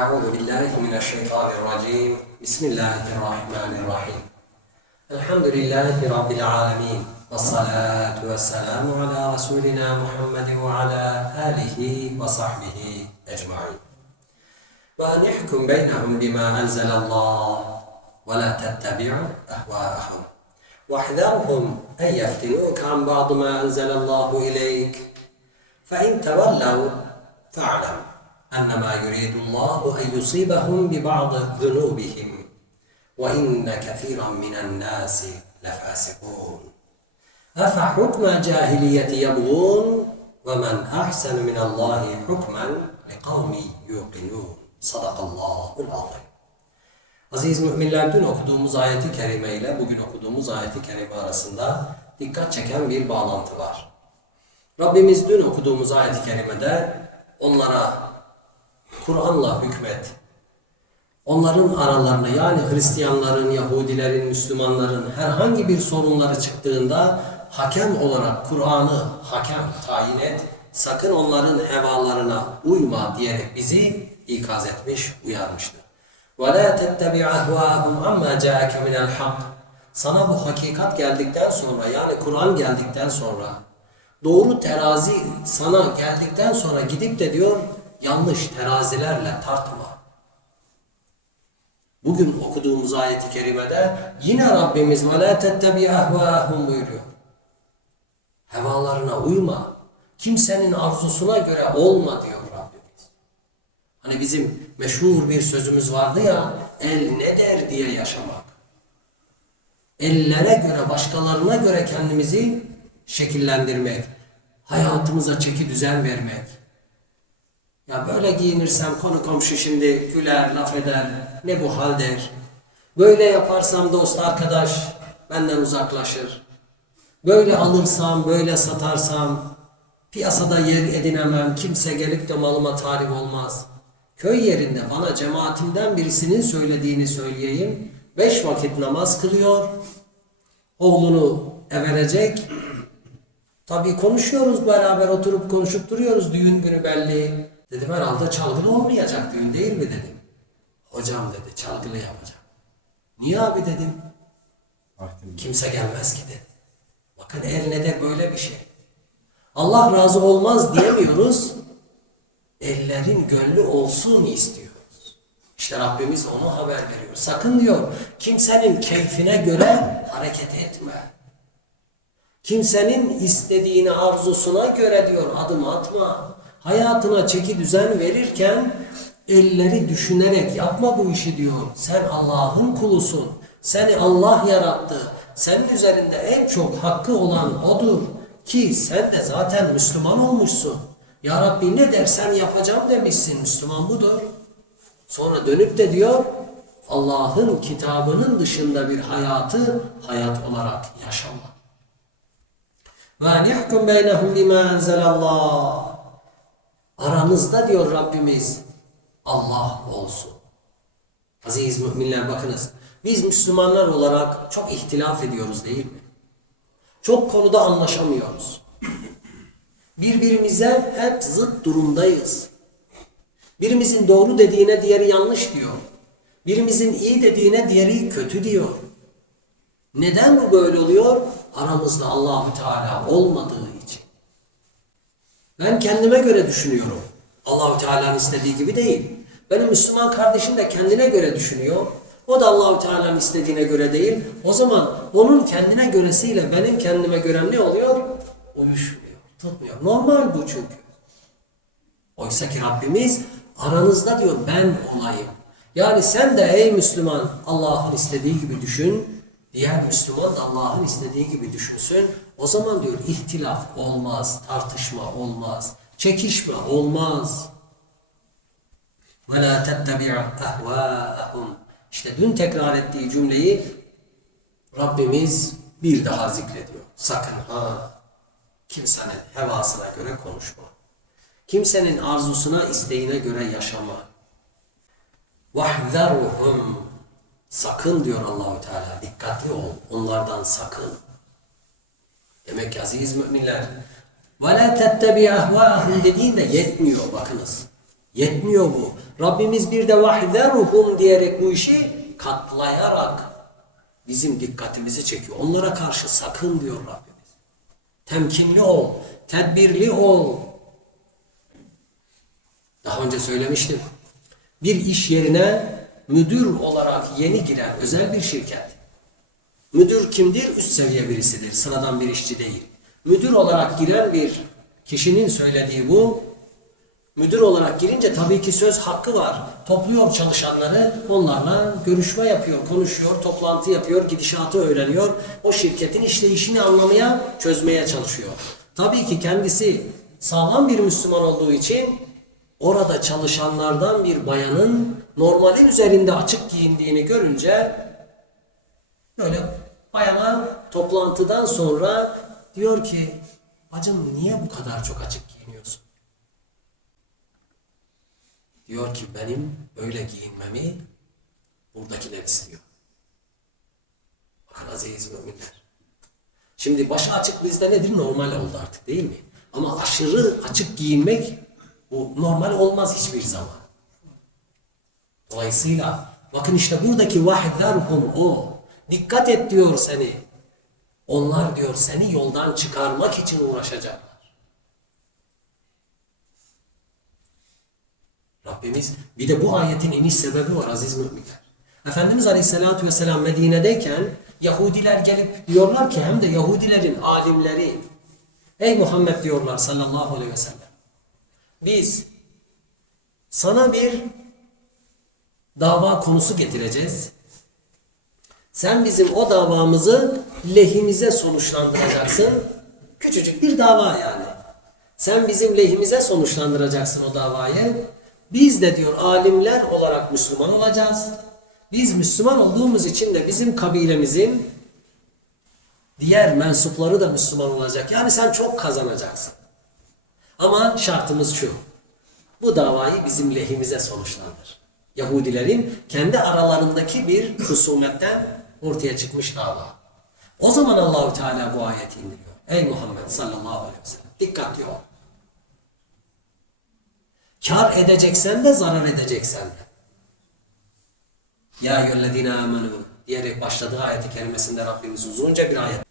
أعوذ بالله من الشيطان الرجيم. بسم الله الرحمن الرحيم. الحمد لله رب العالمين والصلاة والسلام على رسولنا محمد وعلى آله وصحبه أجمعين. وأن يحكم بينهم بما أنزل الله ولا تتبع أهواءهم. واحذرهم أن يفتنوك عن بعض ما أنزل الله إليك. فإن تولوا فاعلم أنما يريد الله أن يصيبهم ببعض ذنوبهم وإن كثيرا من الناس لفاسقون أفحكم الجاهلية يبغون ومن أحسن من الله حكما لقوم يوقنون صدق الله العظيم Aziz müminler dün okuduğumuz ayeti kerime ile bugün okuduğumuz ayeti kerime arasında dikkat çeken bir bağlantı var. Rabbimiz dün okuduğumuz ayet-i kerimede onlara Kur'an'la hükmet, onların aralarında yani Hristiyanların, Yahudilerin, Müslümanların herhangi bir sorunları çıktığında hakem olarak Kur'an'ı hakem tayin et, sakın onların hevalarına uyma diyerek bizi ikaz etmiş, uyarmıştır. وَلَا تَتَّبِعْ أَهْوَاءَهُمْ عَمَّا جَاءَكَ مِنَ الْحَقِّ Sana bu hakikat geldikten sonra yani Kur'an geldikten sonra doğru terazi sana geldikten sonra gidip de diyor yanlış terazilerle tartma. Bugün okuduğumuz ayeti kerimede yine Rabbimiz وَلَا تَتَّبِعْ أَهْوَاءَهُمْ buyuruyor. Hevalarına uyma. Kimsenin arzusuna göre olma diyor Rabbimiz. Hani bizim meşhur bir sözümüz vardı ya el ne der diye yaşamak. Ellere göre, başkalarına göre kendimizi şekillendirmek. Hayatımıza çeki düzen vermek. ya böyle giyinirsem konu komşu şimdi güler, laf eder, ne bu hal der. Böyle yaparsam dost arkadaş benden uzaklaşır. Böyle alırsam, böyle satarsam piyasada yer edinemem, kimse gelip de malıma talip olmaz. Köy yerinde bana cemaatimden birisinin söylediğini söyleyeyim. Beş vakit namaz kılıyor, oğlunu everecek. Tabii konuşuyoruz beraber oturup konuşup duruyoruz düğün günü belli. Dedim herhalde çalgılı olmayacak düğün değil mi dedim. Hocam dedi çalgılı yapacağım. Niye abi dedim. Kimse gelmez ki dedi. Bakın eline de böyle bir şey. Allah razı olmaz diyemiyoruz. Ellerin gönlü olsun istiyoruz. İşte Rabbimiz onu haber veriyor. Sakın diyor kimsenin keyfine göre hareket etme. Kimsenin istediğini arzusuna göre diyor adım atma. Hayatına çeki düzen verirken elleri düşünerek yapma bu işi diyor. Sen Allah'ın kulusun. Seni Allah yarattı. Senin üzerinde en çok hakkı olan odur. Ki sen de zaten Müslüman olmuşsun. Ya Rabbi ne dersen yapacağım demişsin. Müslüman budur. Sonra dönüp de diyor Allah'ın kitabının dışında bir hayatı hayat olarak yaşama. Ve nihkum beynehum bima enzelallah. Aranızda diyor Rabbimiz Allah olsun. Aziz müminler bakınız. Biz Müslümanlar olarak çok ihtilaf ediyoruz değil mi? Çok konuda anlaşamıyoruz. Birbirimize hep zıt durumdayız. Birimizin doğru dediğine diğeri yanlış diyor. Birimizin iyi dediğine diğeri kötü diyor. Neden bu böyle oluyor? Aramızda Allahu Teala olmadığı için. Ben kendime göre düşünüyorum. Allahu Teala'nın istediği gibi değil. Benim Müslüman kardeşim de kendine göre düşünüyor. O da Allahu Teala'nın istediğine göre değil. O zaman onun kendine göresiyle benim kendime göre ne oluyor? Uyuşmuyor, tutmuyor. Normal bu çünkü. Oysa ki Rabbimiz aranızda diyor ben olayım. Yani sen de ey Müslüman Allah'ın istediği gibi düşün. Diğer Müslüman da Allah'ın istediği gibi düşünsün. O zaman diyor ihtilaf olmaz, tartışma olmaz, çekişme olmaz. وَلَا تَتَّبِعْ اَهْوَاءَهُمْ İşte dün tekrar ettiği cümleyi Rabbimiz bir daha zikrediyor. Sakın ha kimsenin hevasına göre konuşma. Kimsenin arzusuna, isteğine göre yaşama. وَحْذَرُهُمْ Sakın diyor Allahu Teala. Dikkatli ol. Onlardan sakın. Demek ki aziz müminler وَلَا تَتَّبِعْ اَهْوَاهُمْ dediğinde yetmiyor bakınız. Yetmiyor bu. Rabbimiz bir de vahzeruhum diyerek bu işi katlayarak bizim dikkatimizi çekiyor. Onlara karşı sakın diyor Rabbimiz. Temkinli ol, tedbirli ol. Daha önce söylemiştim. Bir iş yerine müdür olarak yeni giren özel bir şirket. Müdür kimdir? Üst seviye birisidir. Sıradan bir işçi değil. Müdür olarak giren bir kişinin söylediği bu. Müdür olarak girince tabii ki söz hakkı var. Topluyor çalışanları, onlarla görüşme yapıyor, konuşuyor, toplantı yapıyor, gidişatı öğreniyor. O şirketin işleyişini anlamaya, çözmeye çalışıyor. Tabii ki kendisi sağlam bir Müslüman olduğu için orada çalışanlardan bir bayanın normalin üzerinde açık giyindiğini görünce böyle bayana toplantıdan sonra diyor ki bacım niye bu kadar çok açık giyiniyorsun? Diyor ki benim öyle giyinmemi buradakiler istiyor. Bakın aziz müminler. Şimdi başı açık bizde nedir? Normal oldu artık değil mi? Ama aşırı açık giyinmek bu normal olmaz hiçbir zaman. Dolayısıyla bakın işte buradaki vahidlerhum o. Dikkat et diyor seni. Onlar diyor seni yoldan çıkarmak için uğraşacaklar. Rabbimiz bir de bu ayetin iniş sebebi var aziz müminler. Efendimiz Aleyhisselatü Vesselam Medine'deyken Yahudiler gelip diyorlar ki hem de Yahudilerin alimleri Ey Muhammed diyorlar sallallahu aleyhi ve sellem. Biz sana bir dava konusu getireceğiz. Sen bizim o davamızı lehimize sonuçlandıracaksın. Küçücük bir dava yani. Sen bizim lehimize sonuçlandıracaksın o davayı. Biz de diyor alimler olarak Müslüman olacağız. Biz Müslüman olduğumuz için de bizim kabilemizin diğer mensupları da Müslüman olacak. Yani sen çok kazanacaksın. Ama şartımız şu. Bu davayı bizim lehimize sonuçlandır. Yahudilerin kendi aralarındaki bir husumetten ortaya çıkmış dava. O zaman Allahu Teala bu ayeti indiriyor. Ey Muhammed sallallahu aleyhi ve sellem dikkatli ol. Kar edeceksen de zarar edeceksen de. Ya eyyühellezine amenu diyerek başladığı ayeti kerimesinde Rabbimiz uzunca bir ayet.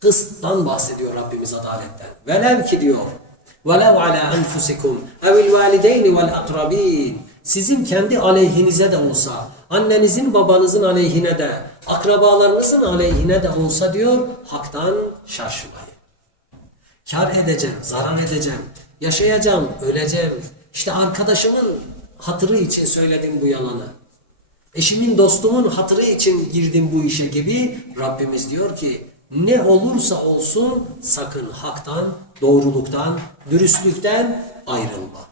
Kısıttan bahsediyor Rabbimiz adaletten. Velev ki diyor. Ala enfusikum evil valideyni vel akrabin. Sizin kendi aleyhinize de olsa, annenizin babanızın aleyhine de, akrabalarınızın aleyhine de olsa diyor, haktan şaşmayın. Kar edeceğim, zarar edeceğim, yaşayacağım, öleceğim. İşte arkadaşımın hatırı için söyledim bu yalanı. Eşimin, dostumun hatırı için girdim bu işe gibi Rabbimiz diyor ki ne olursa olsun sakın haktan, doğruluktan, dürüstlükten ayrılma.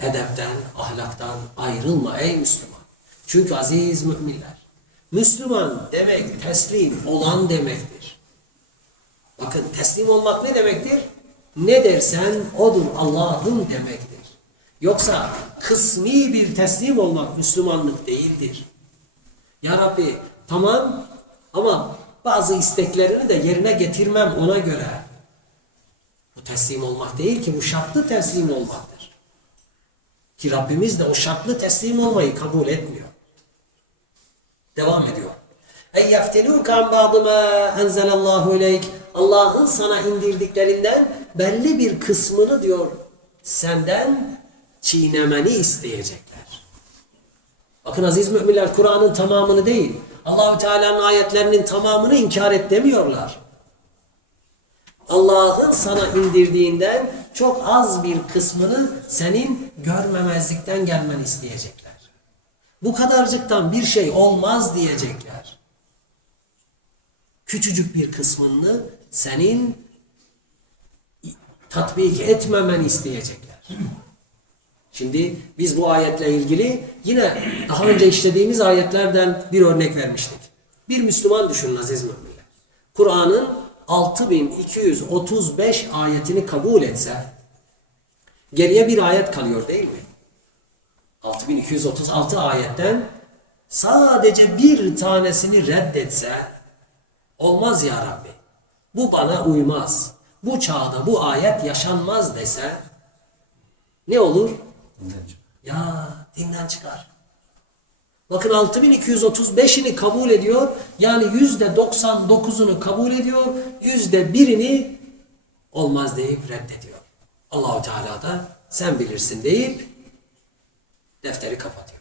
Edepten, ahlaktan ayrılma ey Müslüman. Çünkü aziz müminler, Müslüman demek teslim olan demektir. Bakın teslim olmak ne demektir? Ne dersen odur Allah'ım demektir. Yoksa kısmi bir teslim olmak Müslümanlık değildir. Ya Rabbi tamam ama bazı isteklerini de yerine getirmem ona göre. Bu teslim olmak değil ki bu şartlı teslim olmaktır. Ki Rabbimiz de o şartlı teslim olmayı kabul etmiyor. Devam ediyor. Ey yeftenuke an ba'dı ma enzelallahu. Allah'ın sana indirdiklerinden belli bir kısmını diyor senden çiğnemeni isteyecekler. Bakın aziz müminler Kur'an'ın tamamını değil, Allahü Teala'nın ayetlerinin tamamını inkar et demiyorlar. Allah'ın sana indirdiğinden çok az bir kısmını senin görmemezlikten gelmeni isteyecekler. Bu kadarcıktan bir şey olmaz diyecekler. Küçücük bir kısmını senin tatbik etmemeni isteyecekler. Şimdi biz bu ayetle ilgili yine daha önce işlediğimiz ayetlerden bir örnek vermiştik. Bir Müslüman düşünün aziz müminler. Kur'an'ın 6235 ayetini kabul etse geriye bir ayet kalıyor değil mi? 6236 ayetten sadece bir tanesini reddetse olmaz ya Rabbi. Bu bana uymaz. Bu çağda bu ayet yaşanmaz dese ne olur? Ya dinden çıkar. Bakın 6235'ini kabul ediyor. Yani yüzde 99'unu kabul ediyor. Yüzde birini olmaz deyip reddediyor. Allahu Teala da sen bilirsin deyip defteri kapatıyor.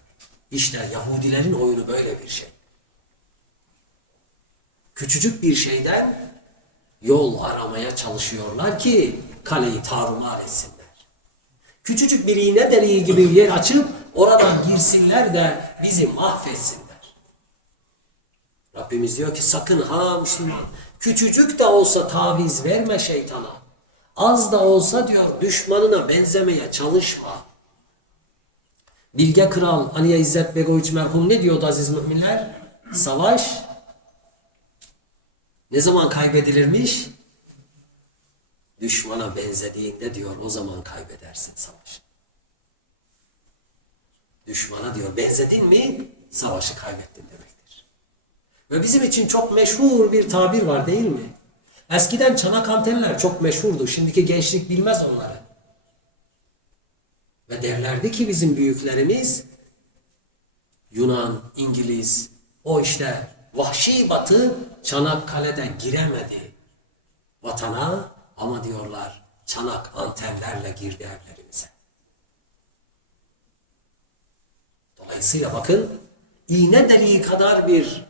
İşte Yahudilerin oyunu böyle bir şey. Küçücük bir şeyden yol aramaya çalışıyorlar ki kaleyi tarumar etsinler. Küçücük bir iğne deliği gibi bir yer açıp oradan girsinler de bizi mahvetsinler. Rabbimiz diyor ki sakın ha Müslüman küçücük de olsa taviz verme şeytana. Az da olsa diyor düşmanına benzemeye çalışma. Bilge Kral Aniye İzzet Begoviç merhum ne diyordu aziz müminler? Savaş ne zaman kaybedilirmiş? Düşmana benzediğinde diyor o zaman kaybedersin savaşı. Düşmana diyor benzedin mi savaşı kaybettin demektir. Ve bizim için çok meşhur bir tabir var değil mi? Eskiden çanak antenler çok meşhurdu. Şimdiki gençlik bilmez onları. Ve derlerdi ki bizim büyüklerimiz Yunan, İngiliz, o işte vahşi batı Çanakkale'de giremedi vatana ama diyorlar çanak antenlerle girdi evlerimize. Dolayısıyla bakın iğne deliği kadar bir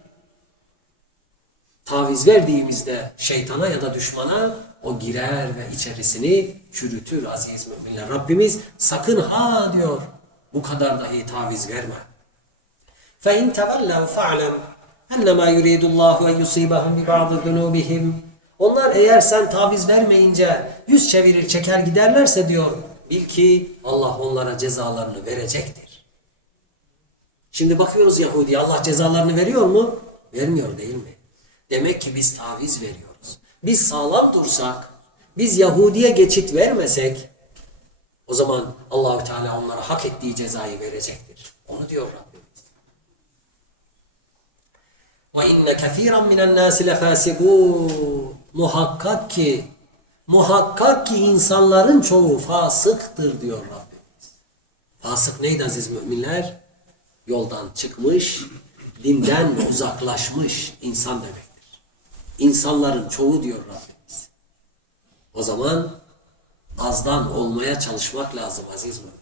taviz verdiğimizde şeytana ya da düşmana o girer ve içerisini çürütür aziz müminler. Rabbimiz sakın ha diyor bu kadar dahi taviz verme. فَاِنْ تَوَلَّوْا فَعْلَمْ اَنَّمَا يُرِيدُ اللّٰهُ اَنْ يُصِيبَهُمْ بِبَعْضِ ذُنُوبِهِمْ onlar eğer sen taviz vermeyince yüz çevirir çeker giderlerse diyor bil ki Allah onlara cezalarını verecektir. Şimdi bakıyoruz Yahudi Allah cezalarını veriyor mu? Vermiyor değil mi? Demek ki biz taviz veriyoruz. Biz sağlam dursak, biz Yahudi'ye geçit vermesek o zaman Allahü Teala onlara hak ettiği cezayı verecektir. Onu diyor Rabbimiz. Ve inne kefiran minen nasi lefâsigûn. Muhakkak ki muhakkak ki insanların çoğu fasıktır diyor Rabbimiz. Fasık neydi aziz müminler? Yoldan çıkmış, dinden uzaklaşmış insan demektir. İnsanların çoğu diyor Rabbimiz. O zaman azdan olmaya çalışmak lazım aziz müminler.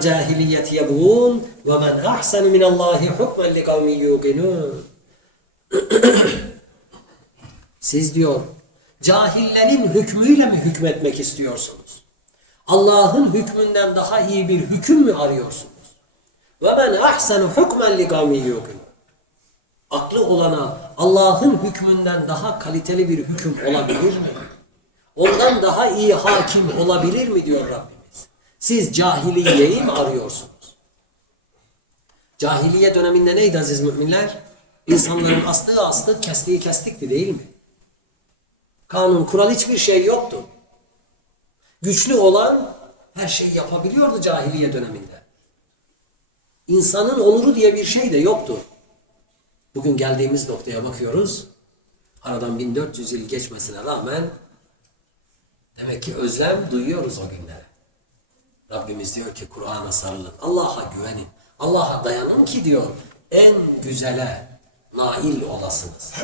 Cahiliyeti yebğun ve men ahsenu minallahi hukmen li kavmi yuqinun. Siz diyor cahillerin hükmüyle mi hükmetmek istiyorsunuz? Allah'ın hükmünden daha iyi bir hüküm mü arıyorsunuz? Ve men ahsenu hukmen li kavmi. Aklı olana Allah'ın hükmünden daha kaliteli bir hüküm olabilir mi? Ondan daha iyi hakim olabilir mi diyor Rabbimiz. Siz cahiliyeyi mi arıyorsunuz? Cahiliye döneminde neydi aziz müminler? İnsanların astığı astık, kestiği kestikti değil mi? Kanun, kural hiçbir şey yoktu. Güçlü olan her şeyi yapabiliyordu cahiliye döneminde. İnsanın onuru diye bir şey de yoktu. Bugün geldiğimiz noktaya bakıyoruz. Aradan 1400 yıl geçmesine rağmen demek ki özlem duyuyoruz o günlere. Rabbimiz diyor ki Kur'an'a sarılın. Allah'a güvenin. Allah'a dayanın ki diyor en güzele nail olasınız.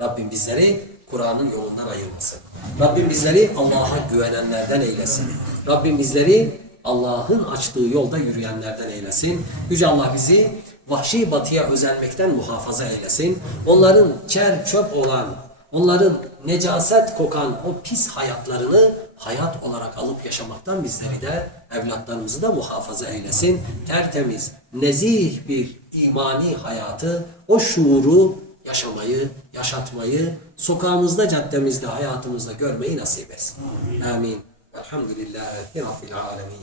Rabbim bizleri Kur'an'ın yolundan ayırmasın. Rabbim bizleri Allah'a güvenenlerden eylesin. Rabbim bizleri Allah'ın açtığı yolda yürüyenlerden eylesin. Yüce Allah bizi vahşi batıya özenmekten muhafaza eylesin. Onların çer çöp olan, onların necaset kokan o pis hayatlarını hayat olarak alıp yaşamaktan bizleri de evlatlarımızı da muhafaza eylesin. Tertemiz, nezih bir imani hayatı, o şuuru yaşamayı, yaşatmayı, sokağımızda, caddemizde, hayatımızda görmeyi nasip etsin. Amin. Elhamdülillahi Rabbil alemin.